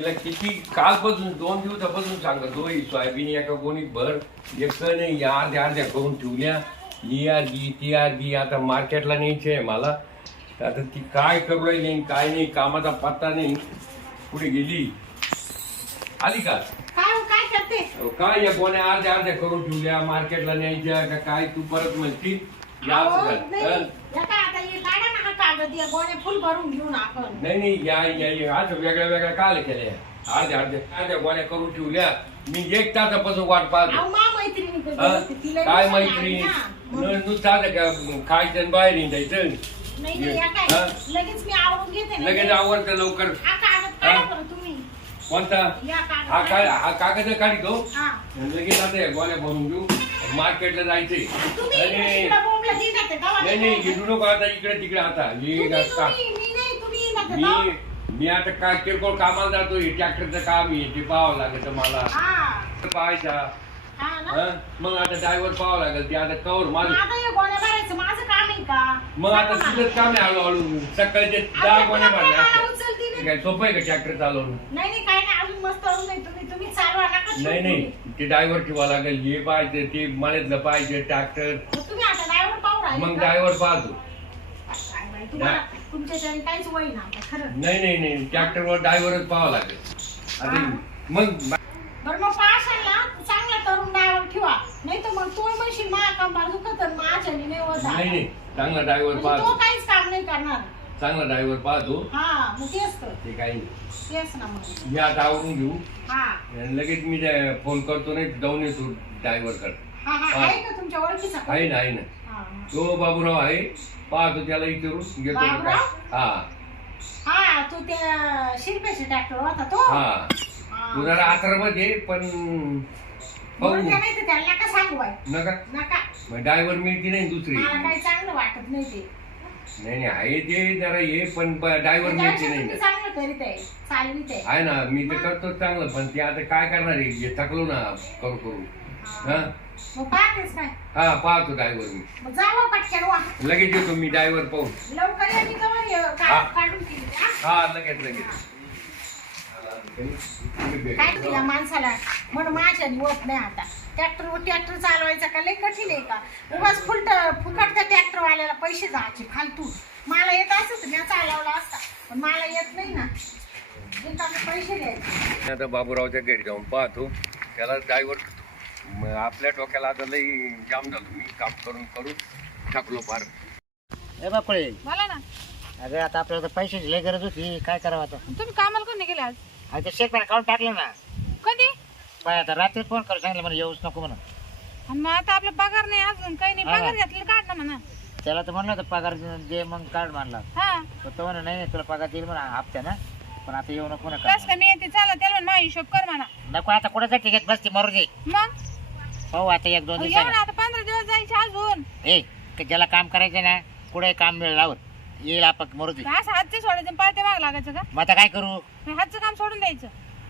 तिला किती कालपासून 2 दिवसापासून सांगतो ही सोयाबीन एका कोणी भर एक नाही या अर्ध्या करून ठेवल्या ही अर्धी ती अर्धी आता मार्केटला न्यायची आहे मला आता ती काय करू राहिली काय नाही कामाचा पत्ता नाही कुठे गेली आली का काय करते काय या गोण्या अर्ध्या करून ठेवल्या मार्केटला न्यायच्या का काय तू परत म्हणती अहो, नाही. या काय आता हे काढा ना हा कागद या गोण्या फुल भरून घेऊन आपण नाही या आज वेगळ्या काल केल्या अर्ध्या गोण्या करून ठेवल्या मी 1 तासापासून वाट पाहतो अहो, मा मैत्रिणी कधी होती, तिला काय विचारलं मैत्री ना. मग- नुसतं खायचं आणि बाहेर निघायचं नाही या काय हा? लगेच मी आवरून घेते ना. लगेच आवडतं लवकर हा कागद काढा बरं तुम्ही कोणता या कागद हा काढा. कागद काढतो हा. लगेच आता या गोण्या भरून घेऊ मार्केटला जायचंय तुम्ही इकडे नाही तिकडे बोंबलं देत जाते, दवा नाही देत गेलो नको आता इकडे तिकडे आता तुम्ही मी नाही तुम्ही नका मी जाऊ. मी आता काय किरकोळ कामाला जातो ट्रॅक्टरचं काम आहे ते पाहावं लागेल मला हा पाहायचा हा ना हं? मग आता ड्रायव्हर पाहावं लागेल ते आता कवर मग माझं आता हे गोण्या भरायचं माझं काम आहे का मग आता सांगा तुझंच काम आहे हळूहळू सकाळचे मला. 10 गोण्या आता भरल्या मला असत्या. उचलती नाही. काय सोपं आहे का ट्रॅक्टर चालवणं नाही काय नाही अजून मस्त अजून नाही तुम्ही चालवा नका नाही ते ड्रायव्हर ठेवा लागेल हे पाहिजे ते मळ्यातलं पाहिजे ट्रॅक्टर तुम्ही आता ड्रायव्हर पाहू राहिले मग का? ड्रायव्हर पाहतो काय माहिती तुम्हाला तुमच्या त्याने काहीच वय ना आता खरं नाही ट्रॅक्टरवर ड्रायव्हरच पाहावं लागेल आता हा. मग बरं मग पाशाला चांगला तरुण ड्रायव्हर ठेवा नाही तर मग तो म्हणशील मा कंबार दुखत आणि माझ्याने नाही होत आता. नाही चांगला ड्रायव्हर म्हणजे तो पाहतो काहीच काम नाही करणार चांगला ड्रायव्हर पाहतो हा मग तेच तर ते काही नाही तेच ना मग मी आता आवरून घेऊ हा आणि लगेच मी फोन करतो नाही जाऊन येतो ड्रायव्हर कडे हा हा. आहे का तुमच्या ओळखीचा कोण? आहे ना हा, हा. तो बाबूराव आहे पाहतो त्याला विचारून घेतो का काय. बाबूराव? हा हा तो त्या शिरपेशी ट्रॅक्टर होता तो हा हा. तू जरा आश्रमात पण म्हणून पाहू त्या नाही तर त्याला नका सांगू बाई नका नका मग ड्रायव्हर मिळते नाही दुसरी मला काही चांगलं वाटत नाही ते नाही आहे ते जरा ये पण ड्रायव्हर मिळते त्यापेक्षा नाही तुम्ही ना चांगलं करीत आहे चालवीत आहे आहे ना मी तर करतो चांगलं पण ते आता काय करणार आहे जे थकलो ना करू हा मग पाहतेच काय हा पाहतो ड्रायव्हर मी मग जावं पटकन वा लगेच येतो मी ड्रायव्हर पाहून लवकर या मी कवर हा. काढून केली हा? हा लगेच काय तुला माणसाला म्हणून माझ्याने होत नाही आता ट्रॅक्टर चालवायचा का लय कठीण आहे का उगाच फुकट त्या ट्रॅक्टरवाल्याला पैसे जायचे फालतू मला येत असत मी चालवला असता पण मला येत नाही ना रिकामे पैसे द्यायचे आता बाबूरावच्या घरी जाऊन पाहतो त्याला ड्रायव्हर आपल्या डोक्याला आता लई जाम झालो मी काम करून थकलो फार ए बापळे बोला ना अगं आता आपल्याला तर पैशाची लय गरज होती काय करावं आता तुम्ही कामाला कोणी गेले आज आता शेतकऱ्या काढून टाकलं ना कधी पाय आता रात्री फोन करून सांगितलं मला येऊच नको म्हणून आणि मग आता आपला पगार नाही अजून काही नाही हा. पगार घेतलेला काढ ना म्हणा त्याला तर म्हणलं होतं पगार दे मग कार्ड मारला हा पण तो म्हणा नाही तुला पगार देईल म्हणा हप्त्यानं पण आता येऊ नको कस नका का मी येते चला त्याला म्हणा हिशोब कर म्हणा नको आता कुठं तिकीट बसते मरू दे मग पाहू आता 1-2 येऊ दिवसानं ना आता 15 दिवस जायचे अजून ए ज्याला काम करायचं ना कुठे काम मिळेल लावत येईल आपण मरू दे असं हातचे सोडायचं पाळते माग लागायचं का मग आता काय करू हातचं काम सोडून द्यायचं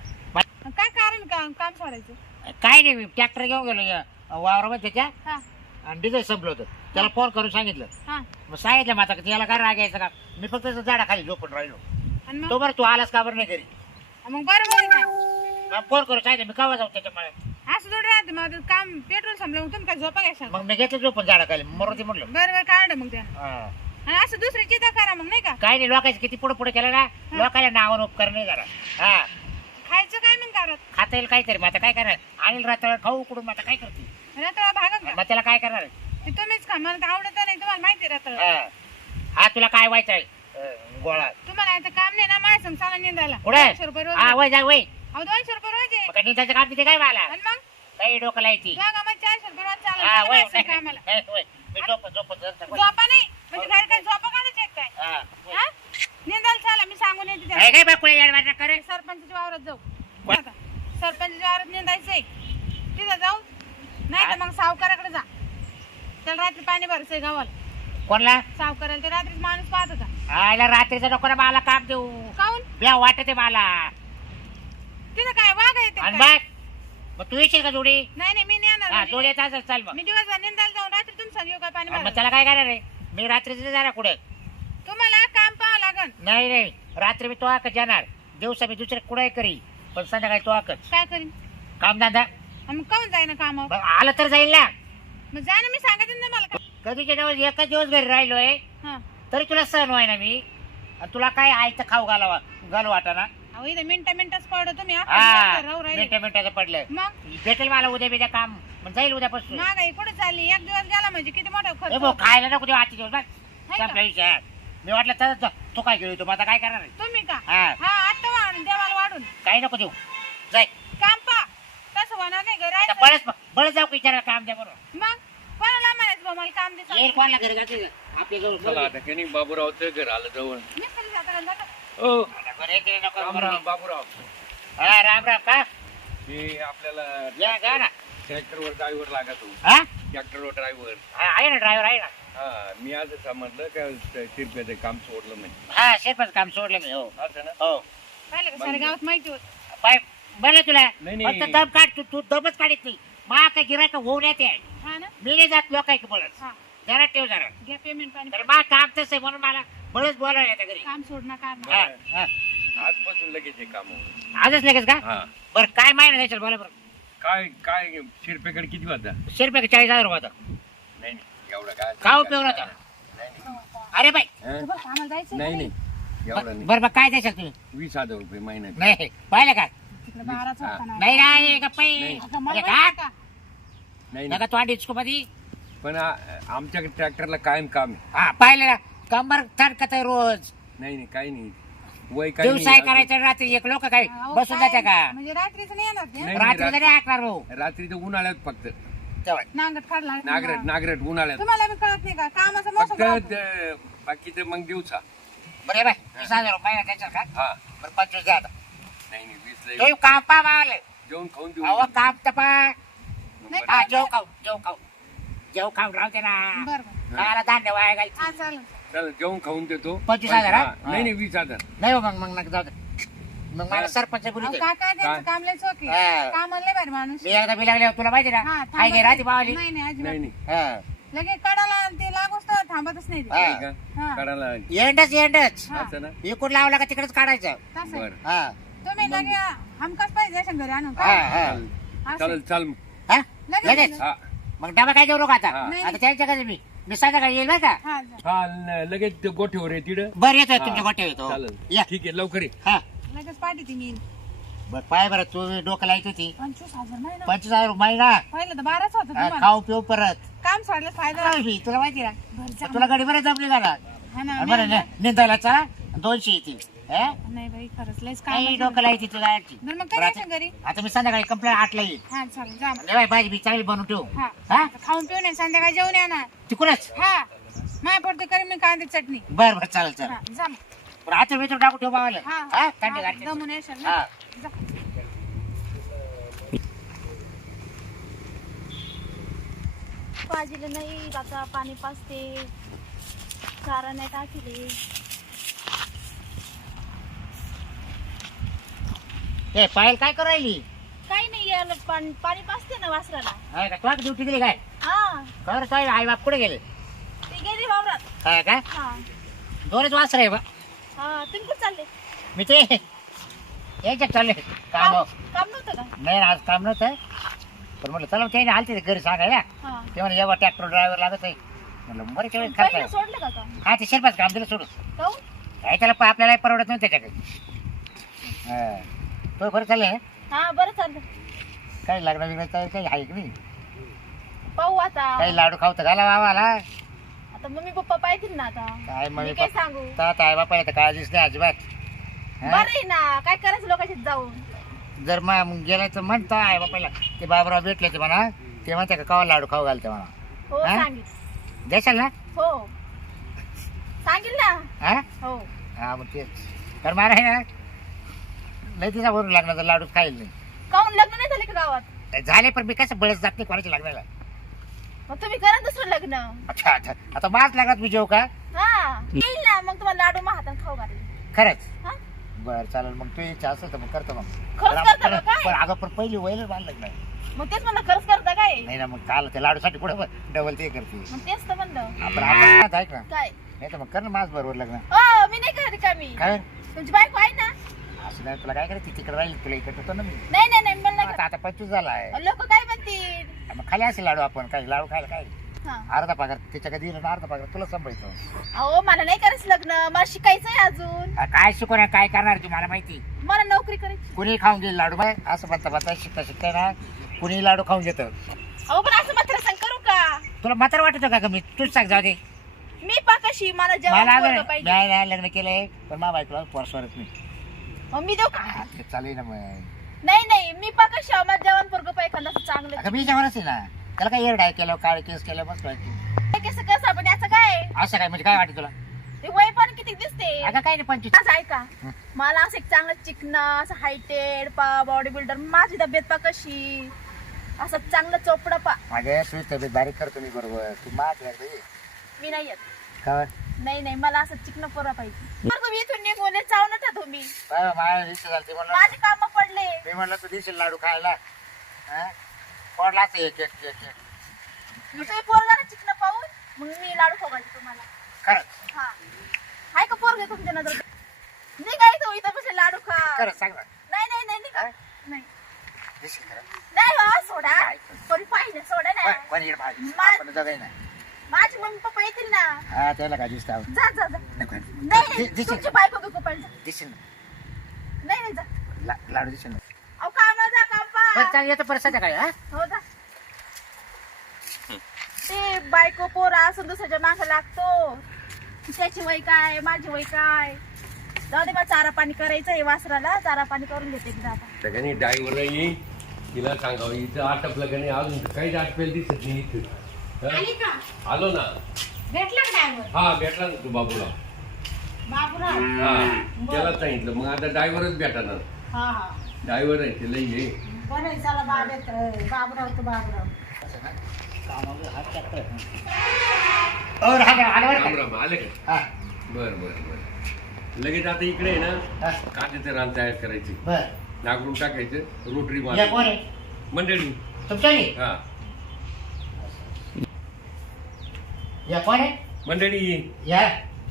काय कारण काम सोडायचं काय नाही ट्रॅक्टर घेऊन गेलो वावरामध्ये त्याच्या हा आणि डिझेल संपलं होतं त्याला फोन करून सांगितलं हा मग सांगितलं मग आता त्याला काय राग यायचं का मी फक्त झाडाखाली झोपून राहिलो आणि मग तो बरं तू आलास का बरं नाही घरी मग बरोबर आहे ना मग फोन करून सांगितलं मी कवा जाऊ त्याच्यामुळे असं थोडं राहते मग आता काम पेट्रोल संपलं मग तुम्ही काय झोपा घ्यायचा मग मी घेतलं झोपून झाडाखाली मरुदी म्हटलं बरोबर काढ मग त्या हा. आणि असं दुसरी चिंता करा मग नाही का काय नाही लोकांचं किती पुढे पुढे केलं ना लोकांना नावावर उपकार नाही जरा हा खायचं काय मग करत खाता येईल काहीतरी मग आता काय करणार आणि रात्र खाऊ उकडून मग आता काय करते रात्र भागत का मग त्याला काय करणार ते तुम्हीच खा मला तर आवडत नाही तुम्हाला माहिती रात्र हा. हा तुला काय व्हायचं आहे गोळा तुम्हाला आता काम नाही ना माझ्या संग साला निंदायला कुठे 200 रुपये रोज हा वय जाय वय अहो 200 रुपये रोज आहे मग काय निघायचं काम तिथे काय मला आणि मग काही डोकं लायची तुझ्या कामात 400 रुपये रोज हा चालू वय कामाला नाही, वय. मी झोपत झोपा नाही म्हणजे बाहेर काय झोपा काढायचे काय हा हा? निंदायला चला मी सांगून येते त्याला. काय बाकुळे यार वाटणं करे सरपंचाच्या वावरात जाऊ आता सरपंचाच्या वावरात निंदायचंय तिथं जाऊ नाही तर मग सावकाराकडे जा त्याला रात्री पाणी भरायचंय गावाला कोणला सावकाराला ते रात्रीच माणूस पाहत होता आयला रात्रीचा नको ना मला काम देऊ काऊन ब्या वाटते मला तिथं काय वाघ येते आणि काय? मग तू येशील का जोडी नाही मी नाही येणार हा म्हणजे जोडी येत असेल चाल मग मी दिवसभर निंदायला जाऊन रात्री तुमचा येऊ काय पाणी मग भरायला? त्याला काय करणार रे मी रात्रीच जाणार कुठे तुम्हाला काम पाहावं लागन नाही रात्री मी तो जाणार दिवसा मी दुसरे कुठे करी पण संध्याकाळी तो आकच काय करीन कामधंदा आणि मग काऊन जाईना कामावर बघ, आलं तर जाईल ना मग जा ना मी सांगते ना मला कधीच्या दिवस एकच दिवस घरी राहिलोय हा तरी तुला सण व्हाय ना मी आणि तुला काय आयचं खाऊ घालू वाटा ना अहो इथं मिनिटाच पडतो तुम्ही हा राहू राहिले मिनिटाचं पडलं मग भेटेल मला उद्या बिद्या काम मग जाईल उद्यापासून महागाई कुठे चालली एक दिवस गेला म्हणजे किती मोठा ए खर्च भाऊ होतो. खायला नको देऊ आजचे दिवस बस हाय का? संपल्या विषय मी वाटलं तर तू काय घेऊ तू आता काय करणार आहे? तुम्ही का हा हा आता वाढून देवाला वाढून काही नको देऊ जाय काम पा तसं होणार नाही घरी आता राहायचं. बळच जाऊ विचारायला काम द्या बरोबर मग कोणाला म्हणायचं बा मला काम दे येईल कोणाला घरी जाते आपल्या चला जवळ आता की नाही बाबूरावचं घर आलं जवळ मी खाली जाता का जाता? ओ घरी येते नको राम बरोबर. राम बाबूराव हा राम राम का हे आपल्याला या गा ना ट्रॅक्टरवर ड्रायव्हर लागत हो हा ट्रॅक्टरवर ड्रायव्हर हा, आहे ना ड्रायव्हर आहे ना हा मी आज समजलं का तिरप्याचं काम सोडलं म्हणजे हा शेतपाच काम सोडलं मी हो असं ना हो पाहिलं का साऱ्या गावात माहिती होत पाय बरं तुला नाही, नाही. फक्त दम काढ तू दमच काढत नाही मा काय गिरायक होऊन येते हा ना मी नाही जात लोक ऐक बोलत हा जरा ठेव जरा घ्या पेमेंट पाणी तर मा काम तसं आहे म्हणून मला बळच बोलायला येतं घरी काम सोडणार कारण हा, हा. आजपासून लगेच हे काम होईल. आजच लगेच का हा बरं काय माहिती नाही बोला बरं काय काय शिरपेकडे किती वाजता शिरपे 40,000 रुपये होता नाही नाही एवढं काय का उपयोग नव्हता अरे बाई हं? आम्हाला जायचं नाही नाही एवढं नाही बरं काय द्यायचं तुम्ही 20,000 रुपये महिन्यात नाही पाहिलं का तिकडे बाराच होता ना नाही नाही गप्पा नाही. आता मला का माहिती का? नाही नका नाही. तो डिस्को मध्ये पण आमच्या ट्रॅक्टरला कायम काम आहे हा पाहिलं ना कंबर थडकत आहे रोज नाही नाही काही नाही वय काही दिवसाय करायचं रात्री एक लोक काय अहो, बसून काय? जाते का म्हणजे रात्रीच नाही येणार ते नाही, रात्री रात्री- तरी ऐकणार भाऊ रात्री तर उन्हाळ्यात फक्त तेव्हा. नांगट काढला नागरट नागरट उन्हाळ्यात तुम्हाला बी कळत नाही का कामाचं मोसम फक्त राहतो. बाकीचं मग दिवसा बरं आहे बाय 20,000 रुपये त्याच्या का हा बरं 25 द्या आता नाही नाही 20 लय. तो काम पा मावले जेवण खाऊन देऊ अहो काम तर पा नाही हा का? जेव खाऊ राहते ना बरं बरं खायला धान्य वाया घालते हा चालेल चला जेवण खाऊन देतो 25,000 हा? नाही नाही 20,000 नाही हो मग नका जाऊ दे मग मला सरपंच बोलू अहो, दे काका त्यांचं काय? काम लय चोकी हा. काम लय भारी माणूस मी एकदा बिलागले तुला माहिती ना हा हाय गे राहते थांबत बावली नाही नाही नाही अजिबात नाही हा लगे कडाला ते लागूच तर थांबतच नाही ते. हा. नाही का हा. काढायला एंडच हा. असं ना इकडून लावला का तिकडेच काढायचं तसं आहे. बरं हा तुम्ही लगे हमकाच पाहिजे असेल घरी आणून हा का हा असं. चालेल चाल हा लगेच लगेच हा मग डबा काय देऊ नको आता हा. नाही. आता त्यांच्याकडे मी संध्याकाळी येईल बरं का हा जा. हा लगेच ते गोठ्यावर आहे तिकडं बरं येतोय हा. तुमच्या गोट्या येतो चालेल या ठीक आहे लवकर ये हा लगेच पाठी ती मी बरं पाय बरं तू डोकं लायत होती 25,000 नाही ना 25,000 रुपये ना पहिलं तर 12च होतं हा, तुम्हाला खाऊ पिऊ परत काम सोडलं फायदा तुला माहिती ना बरं जा. तुला गडी बरं जमली का ना हा ना आणि बरं मी- निंदायला चला 200 येतील हा? नाही बाई खरंच लयच काही काम डोकं लायची तुला याची. बरं मग बरं, काय आता घरी आता मी संध्याकाळी कंप्लेंट 8ला येईल हा चालेल जा मग. आणि बाई भाजी बी चांगली बनवून ठेवू हा हा आता खाऊन पिऊन ये, संध्याकाळी जेवण या ना तिकडूनच हा माय पडते करीन मी कांदे चटणी बरं बरं चालेल चालेल हा जा मग. बरं आता मी टाकू ठेवू बाबाला हा हा हा थंडी गाठी दमून येशील ना हा जा. भाजीला नाही आता पाणी पाजते चारा नाही टाकले ए पायल काय करायली काही नाही यायला पाणी पाणी पाजते ना वासराला हा का तुला ड्युटी दिली काय हा कर काय आई बाप कुठे गेले ते गेली वावरात हा का हा दोनच वासर आहे बा हा तुम्ही कुठे चालले मी ते यायच्यात चालले काम काम नव्हतं का नाही आज काम नव्हतं पण म्हटलं चला त्याने आलते घरी सांगायला हा ते म्हणे जेव्हा ट्रॅक्टर ड्रायव्हर लागत आहे म्हटलं बरं केव्हा खर्च पहिलं आहे. सोडलं का काम हा ते शिरपाच काम दिलं सोडून काहून? काय त्याला आपल्याला परवडत नव्हतं त्याच्याकडे हा तो बरं चाललंय ना हा बरं चाललं काही लग्न बिग्न काही आहे की नाही पाहू आता काही लाडू खावतं घाला बाबाला आता मम्मी पप्पा पाहतील ना आता काय मी मम्मी काय सांगू तर आई बापाला तर काळजीच नाही अजिबात हा? बरं आहे ना काय करायचं लोकांशी जाऊन जर मग गेलं तर म्हणतो आई बापाला ते बाबराव भेटले ते म्हणा ते म्हणते का कवा लाडू खाऊ घालते म्हणा हो हा? सांगेल देशाल ना हो सांगेल ना हा हो हा मग तेच तर मला आहे ना लय तिचा वरून लागणार लाडू खाईल नाही काहून लग्न नाही झाले का गावात झाले पण मी कसं बळच जात नाही कोणाच्या लग्नाला मग तुम्ही करा दुसरं लग्न अच्छा अच्छा आता माझ लागत मी जेव का हा येईल ना मग तुम्हाला लाडू मग हाताने खाऊ घालेल खरंच हा बर चालेल मग तू इच्छा असेल तर मग करतो मग खरंच पण करता का काय? पण अगं पण पहिली वयला बांधलं नाही मग तेच म्हणलं खरंच करता काय नाही ना मग काल ते लाडूसाठी पुढे डबल ते करते मग तेच तर म्हणलं आपण आपण ऐक ना काय नाही तर मग कर ना माझ बरोबर लग्न हो मी नाही करत का मी काय तुमची बायको आहे ना असं करायची नाही तुला काय करायची तिकडे राहील तुला इकडे होतो ना मी नाही नाही नाही मला आता आता 25 झाला आहे लोक काय म्हणतील. मग खाली असेल लाडू आपण काय लाडू खायला काय हा. अर्धा पगार त्याच्या कधी अर्धा पगार तुला सांभाळतो अहो मला नाही करायचं लग्न, मला शिकायचंय अजून. काय शिकवणार काय करणार तू मला माहिती मला नोकरी करायची. कुणी खाऊन घेईल लाडू बाय असं म्हणता म्हणता शिकता शिकता ना कुणी लाडू खाऊन घेतं अहो पण असं मात्र सांग करू का तुला म्हातार वाटत का मी तूच सांग जाऊ दे मी पाकाशी मला जेवण मला पोरगं पाहिजे. नाही लग्न केलंय पण मा बायकोला परस्वरच नाही मग मी देऊ का? चालेल ना मग नाही नाही मी पाकाशी मला जेवण पोरगं पाहिजे एखादं असं चांगलं. अगं मी जेवणच आहे ना त्याला काय एरड आहे केलं काळ केस केलं मस्त वाटतं हे कसं कसं पण याचं काय असं काय म्हणजे काय वाटतं तुला ते वय पण किती दिसते. अगं काय नाही 25 असं ऐका मला असं एक चांगलं चिकना असं हायटेड बॉडी बिल्डर माझी तब्येत पा कशी असं चांगलं चोपडं पा. माझ्या तुझी तब्येत बारीक करतो मी बरोबर तू माग मी नाही येत. काय नाही नाही मला असं चिकन पोरा पाहिजे. बरं तुम्ही इथून निघून जाऊ ना त्या तुम्ही माझ्या रिक्षा झाली म्हणलं माझे काम पडले. मी म्हणलं तू दिसेल लाडू खायला पडला असं एक एक एक एक तुम्ही पोरगा ना चिकन पाहून मग मी लाडू खोगायचे तुम्हाला. खरंच हा हाय का पोरगे तुमच्या नजर निघाय तो इथं बसले लाडू खा. खरंच सांग ना नाही नाही नाही निघा. काय? नाही दिसेल खरं नाही हो सोडा कोणी पाहिजे सोडा ना. कोणी येईल भाजी मा- आपण जगाय ना माझी मम्मी पप्पा येतील ना. हा त्याला काय दिसतं जा जा जा. नको. नाही नाही दिसेल. तुमची बायको बिको पाहिजे. दिसेल ना नाही नाही जा. लाडू दिसेल ना अहो काम ना जा काम बरं पा. चालेल येतो परत सध्या काय हा हो जा. ते बायको पोरा असून दुसऱ्याच्या मागे लागतो. त्याची वय काय माझी वय काय. जाऊ दे बा चारा पाणी करायचं आहे वासराला चारा पाणी करून घेते एकदा आता. सगळ्यांनी ड्रायव्हर येईल तिला सांगावं इथं आटपलं का नाही अजून काहीच आटपेल दिसत नाही इथं हं? आली का आलो ना. भेटला का ड्रायव्हर हा भेटला ना तू बाबूला. बाबूराव हा त्याला सांगितलं मग आता ड्रायव्हरच भेटणार. हा हा ड्रायव्हर आहे ते लई ये बरं आहे, चला बाबूराव तो बाबूराव राम राम आले का हा बर बर बर लगेच आता इकडे आहे ना कांद्याचं रान तयार करायची बर नागरून टाकायचं रोटरी या कोण मार आहे मंडळी तुमच्या हा या कोण आहे मंडळी या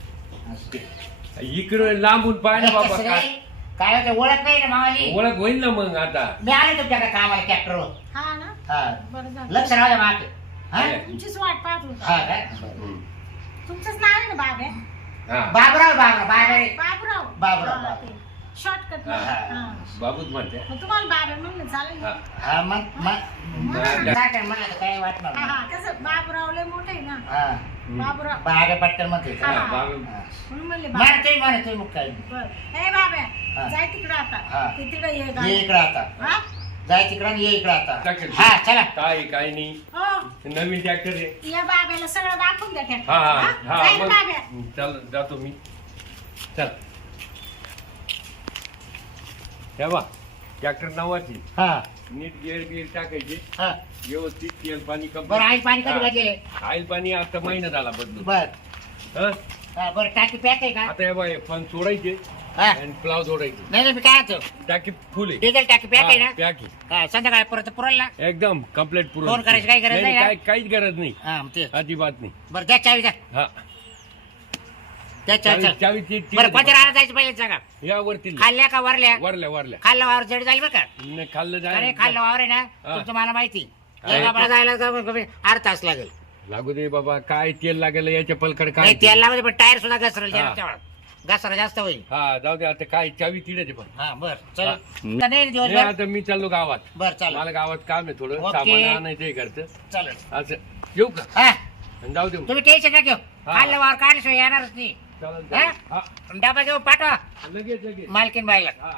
इकडे लांबून पाहिलं बाबा कसं काय काय? काय होतं ओळख नाही ना मामाली ओळख होईल ना मग आता मी आले तुमच्याकडे कामाला ट्रॅक्टरवर हा ना हा बरं झालं लक्ष राहू द्या माग हा तुमचीच वाट पाहत होता हा काय हम्म. तुमचंच नाव आहे ना बाबे हा बाबराव बाबराव बाबूराव बाबूराव. शॉर्टकट हा. बाबूच म्हणते मग तुम्हाला बाबे म्हणलं चालेल हा हा मग काय काय म्हणलं काय वाटणार हा हा कसं बाबूराव लय मोठं आहे ना हा बाबूराव बागे पटकन म्हणते हा. बाबू म्हणून म्हणले म्हणते मग काय बर हे बाबे हा. जाय तिकडं हा. आता ते तिकडे ये ये गाडी. इकडं आता हा जाय तिकडं आणि ये इकडं आता टाकेल. हा चला काय काय नाही हो नवीन ट्रॅक्टर आहे या बाब्याला सगळं दाखवून द्या ट्रॅक्टर. हा हा हा? हा जाय ना मग बाब्या चल जातो मी चल तेव्हा ट्रॅक्टर नावाची हा नीट गेअर बिअर टाकायचे हा व्यवस्थित तेल पाणी बरं आई पाणी कधी हा. घातलेले ऑइल पाणी आता महिना झाला बदलून बर हं? हा, बरं टाकी पॅक आहे का आता हे बाय पण सोडायचे हा आणि प्लाव जोडायचे नाही नाही मी काय म्हणतो टाकी फुल आहे डिझेल टाकी पॅक आहे ना पॅक आहे हा संध्याकाळी परत पुरेल ना एकदम कम्प्लीट पुरं फोन करायची काही गरज नाही ना? काहीच गरज नाही हा मग ते अजिबात नाही बरं द्या चावी द्या हा द्या चावी चल चावीची बरं कोणत्या राहणार जायचं पहिले सांगा यावरती खाल्ल्या का वरल्या वरल्या वरल्या खाल्ला वावर जड झाली बरं का नाही, खाल्लं अरे जाय खाल्ला वावर आहे ना हा. तुमचं मला माहिती हा. एक आपल्याला जायला कमीत कमी 8 तास लागेल लागू दे बाबा काय तेल लागेल याच्या पलकड काय नाही तेल लागू पण टायर सुद्धा घसरेल हा. घसरा जास्त होईल हा जाऊ दे आता काय चावी तिड्याचे पण हा बर चल हा. नाही नाही, दिवसभर आता मी चाललो गावात बर चालेल मला गावात काम आहे थोडं ओके. सामान आणायचं आहे घरचं चालेल असं येऊ का हा आणि जाऊ दे मग. तुम्ही टेन्शन नका घेऊ हा. खाल्लं वावर काढल्याशिवाय येणारच नाही चालेल, हा? चालेल. हा, डबा घेऊन पाठवा लगेच लगेच मालकीन बाईला हा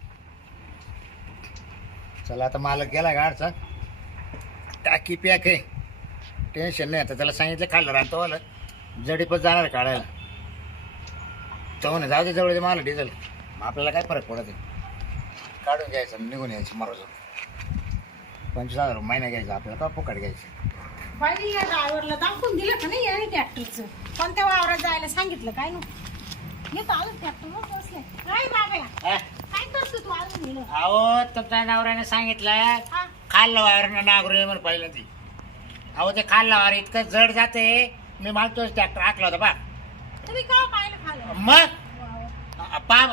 चला आता मालक गेला गाडचा टाकी पॅक आहे टेन्शन नाही आता त्याला सांगितलं खाल्लं राहतो वाला जडीपच जाणार काढायला तो म्हणे जाऊ दे जवळ मला डिझेल मग आपल्याला काय फरक पडत आहे काढून घ्यायचं आणि निघून यायचं मरोजून 25,000 महिना घ्यायचा आपल्याला का फुकट घ्यायचं बाई या ड्रायव्हरला दाखवून दिलं का नाही याने ट्रॅक्टरचं कोणत्या वावरात जायला सांगितलं काय ना येत आलं ट्रॅक्टर बसले काय बाबा हा? काय करतो तू अजून गेलं अहो तुमच्या नवऱ्याने सांगितलं हा खाल्लं वावर नागरू ये म्हणून पाहिलं ती अहो ते खाल्लं वावर इतकं जड जाते मी मागतोच ट्रॅक्टर हाकला होता बा तुम्ही का पाहिलं खालं मग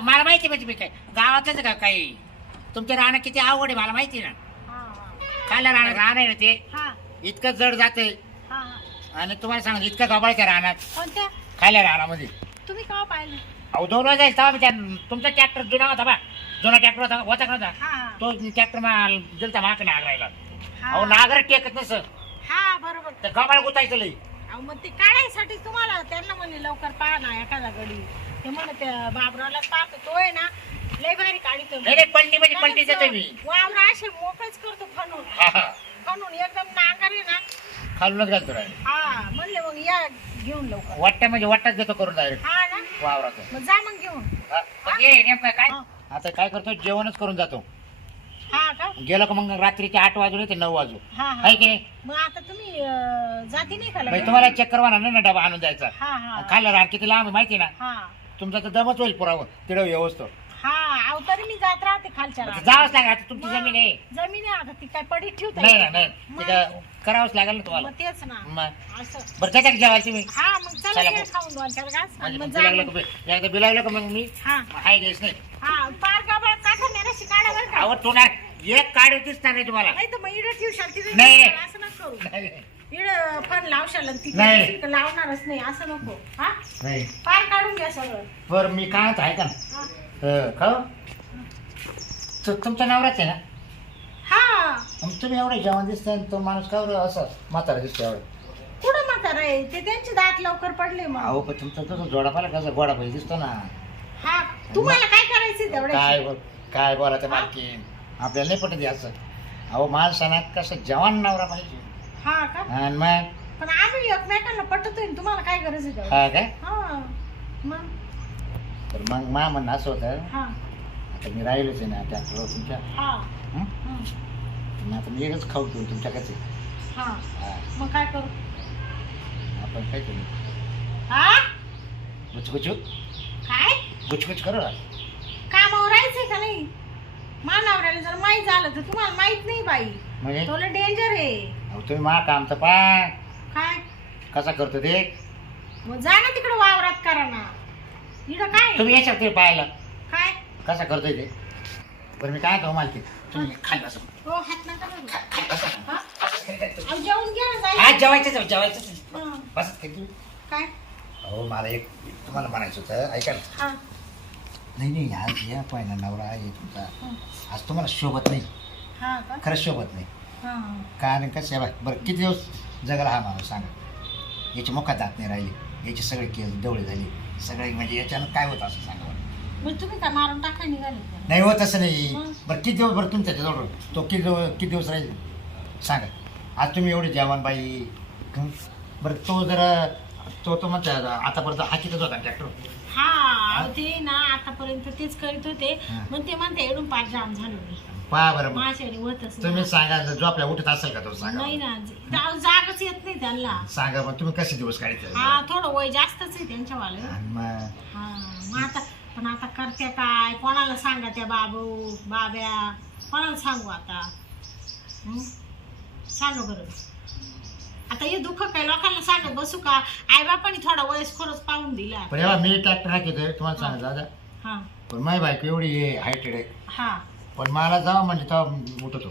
मला माहिती म्हणजे मी काय गावातच का काही तुमच्या राहणं किती आवड आहे मला माहिती ना. हा खायला राहणं आहे ना ते हा इतकं जड जाते हा हा. आणि तुम्हाला सांग इतकं गबाळच्या राहणार कोणत्या खायला राहण्यामध्ये. तुम्ही केव्हा पाहिलं अहो 2 वाजायला तेव्हा मी तुमचा ट्रॅक्टर जुना होता बा जुना ट्रॅक्टर होता का नव्हता हा तो ट्रॅक्टर मला दिलता माग नागरायला. हा. अहो नागर टेकत नस हा बरोबर. तर गबाळ गुतायचं लई. अहो मग ते काढायसाठी तुम्हाला त्यांना म्हणले लवकर पहा ना एखादा गडी ते म्हणत त्या बाबराला पाहतो तो आहे ना लय भारी काढितो. नाही नाही, पलटी म्हणजे पलटी देतो मी. वावरा असे मोकळच करतो फणून हा, हा. फणून एकदम नांगर आहे ना. खालूनच घालतो राहिले. हा म्हणले मग या घेऊन लवकर. वाट्या म्हणजे वाट्याच देतो करून डायरेक्ट हा ना वावराचं. मग जा मग घेऊन. हा, मग ये नेमकं काय हा. आता काय करतो जेवणच करून जातो. हा का गेलो का मग रात्रीचे 8 वाजून येते 9 वाजू हा हा आहे की नाही. मग आता तुम्ही जाती नाही का म्हणजे लगेच? तुम्हाला चेक करवा ना डबा आणून द्यायचा. हा हा खाल्लं राहा किती लांब आहे माहिती ना. हा तुमचा तर दमच होईल पुरावं तिथं व्यवस्थित. हा अहो तरी मी जात राहते खालच्या रानात. जावंच लागेल आता तुमची मग जमीन आहे. जमीन आहे आता ती काय पडीत ठेवता नाही येते ना का? नाही मग- ते काय करावंच लागेल ना तुम्हाला. मग तेच ना मग असं. बरं त्याच्यात जेवायची मी हा मग चला चला घे मग. खाऊन 2-4 घास आणि म्हणजे मग मग जा बिलागलं मग. का एकदा बिलागलं का मग मी हा हाय द्यायच नाही. हा पार गाबळ काठा नेराशी काढा बरं का. अहो तुला एक काढ दिसणार नाही तुम्हाला. नाही तर मग इडं ठेवशाल तिथे नाही. ठेवशाल, असं नको करू. नाही इडं पण लावशाल आणि नाही. तिकडे लावणारच नाही असं नको. हा नाही पार काढून घ्या सगळं. बरं मी काय आहे का हा. खाऊ तुमचा नवराच आहे ना. हा मग तुम्ही एवढं जेवण दिसतंय तो माणूस का बरं असं म्हातारा दिसतो एवढं. कुठं म्हातारा आहे ते त्यांचे दात लवकर पडले मग. अहो पण तुमचा तसं जोडा पाहिला कसा गोडा पाहिजे दिसतो ना. हा तुम्हाला काय करायचं तेवढे. काय बोला ते मालकीन आपल्याला नाही पटत हे असं. अहो माणसाना कसं जवान नवरा पाहिजे. हा का आणि मग पण आम्ही एकमेकांना पटतोय ना, तुम्हाला काय गरज आहे तेवढी? हा काय हा मग तर मग मा म्हणणं असं होतं हा आता मी राहिलोच आहे ना ट्रॅक्टरवर तुमच्या. हा हं? हं. मग आता मी एकच खाऊ घेऊन तुमच्याकडे. हा हा मग काय करू. आपण काय करू हा गुचगुचू काय गुचगुच करू ना. कामावर राहायचंय का नाही. मानावऱ्याला जर माहीत झालं तर तुम्हाला माहित नाही बाई म्हणजे तुला डेंजर आहे. अहो तुम्ही मा काम तर पा काय कसा करतो ते. मग जा ना तिकडे वावरात करा ना. इकडं काय तुम्ही याच्यावर ते पाहायला काय कसा करतोय ते. बरं मी काय कहू मालकी तुम्ही खाली बसा. हो हात नका धरू. खाली बसा. हा? अहो, जेवून घ्या ना आज जायचं. जेवायचं जेवायचं हं. बस तुम्ही. काय अहो मला एक तुम्हाला म्हणायचं होतं ऐका ना. हा नाही नाही आज या पहिला नवरा आहे तुमचा हं. आज तुम्हाला शोभत नाही. हा का खरंच शोभत नाही. हा कारण कसं आहे बरं किती दिवस जगाला हा माणूस सांगा. याची मुखात दात नाही राहिली याची सगळे केस डवळे झाले सगळे म्हणजे याच्यानं काय होतं असं सांगा बरं. मग तुम्ही काय मारून टाका निघाले त्याला? नाही होत असं नाही. मग? बरं किती दिवस बरं तुम्ही त्याच्याजवळ तो किती दिवस राहील सांगा. आज तुम्ही एवढी जवान बाई हं? बरं तो जरा तो म्हणता आतापर्यंत हाकीतच होता ट्रॅक्टर. हा अहो, ते ना आतापर्यंत तेच करीत होते हा. मग ते म्हणते एवढून पाच जाम झालो मी पहा बरं मग. माझ्याने होतच तुम्ही नाही. सांगा जर जो आपल्या उठत असेल का तो सांगा. नाही ना जागच येत नाही त्यांना. सांगा मग तुम्ही कसे दिवस काढायचे. हा थोडं वय जास्तच आहे त्यांच्यावाले. आणि मग हा मग आता पण आता करते काय कोणाला सांगा त्या बाब्या कोणाला सांगू आता. हं? सांगा बरं आता हे दुःख काय लोकांना सांगत बसू का. आई बापाने थोडा वयस खरंच पाहून दिला. पण एव्हा मी ट्रॅक्टर हाकीतोय तुम्हाला सांगा दादा. हा पण माझी बायको एवढी हायटेड आहे हा पण मला जावं म्हणजे तेव्हा उठतो.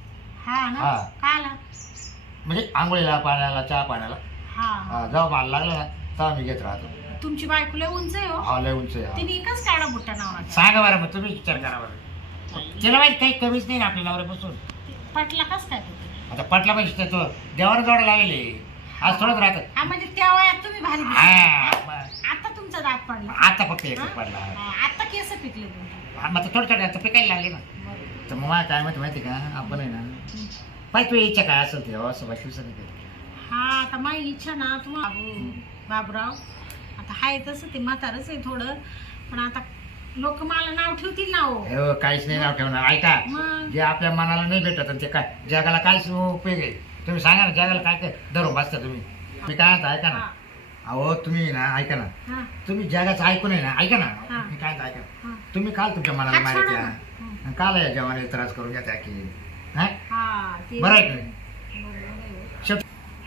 हा ना हा. काला म्हणजे आंघोळीला पाण्याला चहा पाण्याला हा जेव्हा मला लागलं ना तेव्हा मी घेत राहतो. तुमची बायको लय उंच आहे हो. हा लय उंच आहे, हा. तिने एकच काढा बुट्टा नावाचा. सांगा बरं मग तुम्ही विचार करा बरं. तिला माहिती काही कमीच नाही ना आपल्या नवऱ्यापासून. पटला कस काय होतं? आता पटला पाहिजे तो देवाला जोडा लागेल आज थोडंच राहत. हा म्हणजे त्या वयात तुम्ही भारी दिसता. हा मग आता तुमचा दात पडला. आता फक्त एकच हा? पडला. हा, आता केस पिकले तुमचे. हा, मग आता थोडं आता पिकायला लागले ना. बरोबर. तर मग मला काय माहिती का आपण आहे ना पाहिजे तू इच्छा काय असेल ते असं बाकी विसर नाही. हा आता माझी इच्छा ना तुम्हाला बाबराव आता हाय तसं ते म्हातारच आहे थोडं पण आता लोक मला नाव ठेवतील ना हो. हो काहीच नाही नाव ठेवणार. ऐका मग जे आपल्या मनाला नाही भेटत आणि ते काय जगाला काय उपयोग आहे तुम्ही सांगा ना. जगाला काय काय धरून बसता तुम्ही. मी काय म्हणतो ऐका ना. हा, अहो तुम्ही ना ऐका ना हा, तुम्ही जगाचं ऐकून आहे ना ऐका ना. हा. मी काय म्हणतो ऐका हा. तुम्ही काल तुमच्या मनाला हात माहिती सोडा आहे ना. आणि काल या जवाने त्रास करून घ्या की हा हा, ते बरं आहे की नाही? बरोबर आहे. शब्द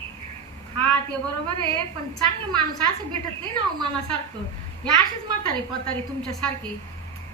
हा ते बरोबर आहे पण चांगले माणूस असं भेटत नाही ना हो मनासारखं. या असेच म्हातारे पतारे तुमच्यासारखे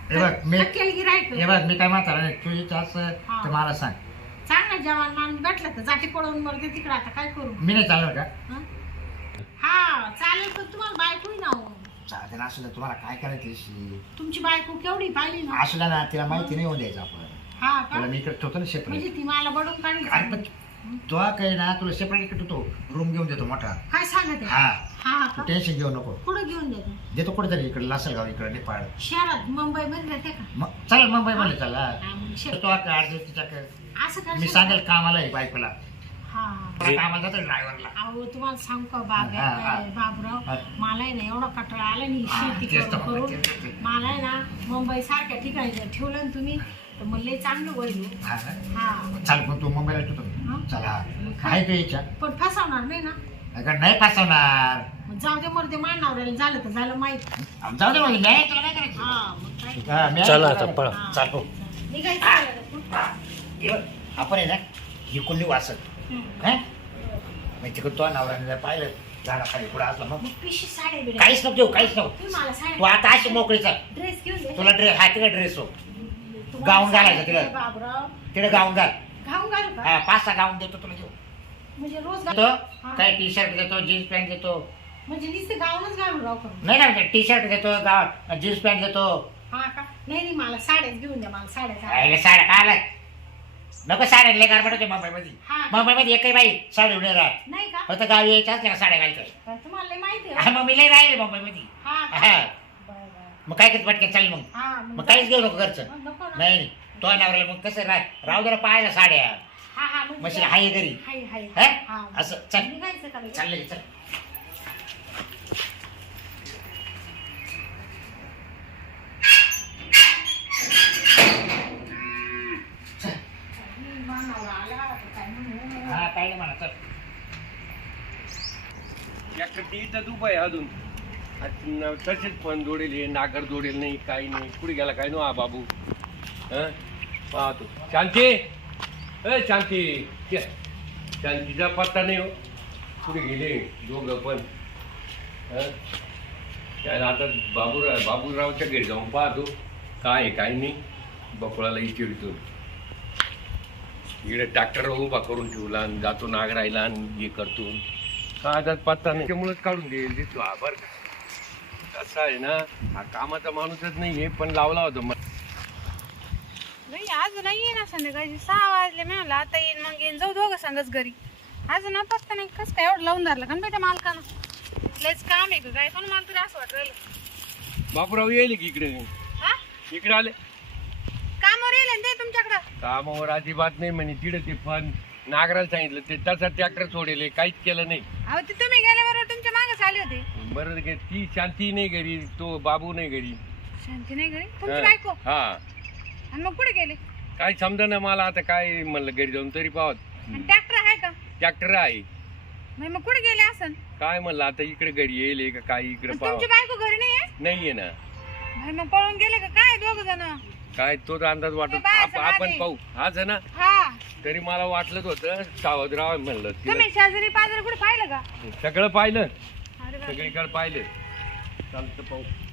हे बघ मी अक्केल गिरायक हे बघ मी काय म्हातारा नाही तू इथं असं हा. तर मला सांग चांगला जवान माणूस भेटला तर जाती पळवून मरते तिकडे आता काय करू मी नाही चालणार का हं? हा चालेल पण तुम्हाला बायको ना हो. चालते ना असू दे तुम्हाला काय करायचं इशी? तुमची बायको केवढी पाहिली ना असू द्या ना तिला माहिती नाही होऊन द्यायचं आपण हा का तुला मी इकडे ठेवतो ना म्हणजे सेपरेट ती मला बडून अरे काढली पण तो काही ना तुला सेपरेट इकडे ठेवतो रूम घेऊन देतो मोठा काय सांगत आहे? हा हा तू का टेन्शन घेऊ नको कुठं घेऊन देतो देतो कुठेतरी इकडे लासलगाव इकडे नेपाळ शहरात मुंबई मध्ये राहते का मग चल मुंबई मध्ये चला हा, मग शहरात. तो आता अर्ज तिच्याकडे असं मी करशील सांगेल का? कामाला आहे बायकोला हा कामाला जातो ड्रायव्हरला अहो तुम्हाला सांगू का बाग हा, हा. बाबराव हा. मला आहे ना एवढा कटाळा आला नाही हा, शेती तेच तर करून म्हणलं, तेच तर. मला आहे ना मुंबई सारख्या ठिकाणी जर ठेवलं ना तुम्ही तर मग लय चांगलं होईल हा ना? हा चाल पण तू मुंबईला हा. ठेवतो चला आहे तू इच्छा पण फसवणार नाही ना अगं नाही फसवणार मग जाऊ दे मरते मानावर झालं तर झालं माहित जाऊ दे मग नाही तुला काय करायचं हा मग काय हा, मी आहे चला तुला. आता पळा. हा. चाल हो. निघायचं का? हे बघ, आपण आहे ना ही कुल्ली वाचत हम्म. हा मग तिकडे तो नवऱ्याने जर पाहिलं झाडाखाली पुढे असला मग मग पिशी साड्या बिड्या काहीच नको देऊ काहीच नको तुम्ही मला तू साड्या आता अशी मोकळी चाल ड्रेस घेऊन दे तुला ड्रेस हा तिकडे ड्रेस हो तुम्हाला गाऊन घालायचं सांगितलंय तिला. बाबराव तिकडे गाऊन घाल घाऊन घालू का हा 5-6 गाऊन देतो तुला घेऊ म्हणजे रोज देतो हा. काय टी शर्ट देतो जीन्स पॅन्ट देतो म्हणजे नुसते गाऊनच घालून राव करून नाही ना टी शर्ट देतो गाव जीन्स पॅन्ट देतो हा का नाही नाही मला साड्याच घेऊन द्या मला साड्या अरे साड्या काय आलाय नको साड्या लय गारबट होते मुंबईमध्ये हा. मुंबईमध्ये एकही बाई साडी उडे राहत नाही का फक्त गावी यायच्याच त्याला साड्या घालतोय तुम्हाला लय माहिती हा, आहे मग मी लय राहील मुंबईमध्ये हा का? हा बरं, बरं. मग काय करत पटकन चाल मग हा मग काहीच घेऊ नको घरचं मग नको ना. नाही तो नवऱ्याला मग कसं राहू जरा पाहायला साड्या हा हा म्हणजे मशीन आहे घरी हाय हाय हा? हा असं चल निघायचं का लगेच? चाललंय चल मानावर आला तर काय म्हणू? हा काय नाही म्हणा चल ट्रॅक्टर इथं तू पाय अजून तसेच पण जोडेल नागर जोडेल नाही काही नाही पुढे गेला काय नो हा बाबू हं पाहतो शांती शांती शांतीचा पत्ता नाही हो पुढे गेले दोघं पण हं त्याला आता बाबूरावच्या घरी जाऊन पाहतो काय आहे काय नाही बकुळाला इचिडतो इकडे ट्रॅक्टर उभा करून ठेवला आणि जातो नागरायला आणि हे करतो का आता पत्ता नाही त्यामुळेच काढून देईल दिसतो हा बरं का कसं आहे ना हा कामाचा माणूसच नाही हे पण लावला होता नाही आज नाही येईन संध्याकाळी 6 वाजले मी म्हणलं आता येईन मग येईन जाऊ दोघं सांगच घरी अजून ना पत्ता नाही कसं काय एवढं लावून धरलं कारण त्या मालकानं लयच काम आहे का काय पण मला तरी असं वाटलं बापूराव येईल की इकडे हा इकडे आले कामावर येईल ना ते तुमच्याकडं कामावर अजिबात नाही म्हणे तिकडे ते पण नागराला सांगितलं ते तसा ट्रॅक्टर सोडेल काहीच केलं नाही अहो ते तुम्ही गेल्याबरोबर तुमच्या मागच आले होते बरं की ती शांती नाही घरी तो बाबू नाही घरी शांती नाही घरी तुमची बायको हा आणि मग कुठे गेले काय समजा ना मला आता काय म्हणलं घरी जाऊन तरी पाहत आणि ट्रॅक्टर आहे का ट्रॅक्टर आहे मग कुठे गेले असं काय म्हणलं आता इकडे घरी येईल का काय इकडे पाहत तुमची बायको घरी नाही आहे नाहीये ना मग पळून गेले का काय दोघ जण काय तोच अंदाज वाटत ते बाहेरचं आपण मागे. पाहू हाच आहे ना हा तरी मला वाटलंच होतं सावधराव म्हणलं तुम्ही शेजारी पाजारी कुठे पाहिलं का सगळं पाहिलं अरे बापरे. सगळीकडे पाहिलं चालतं पाहू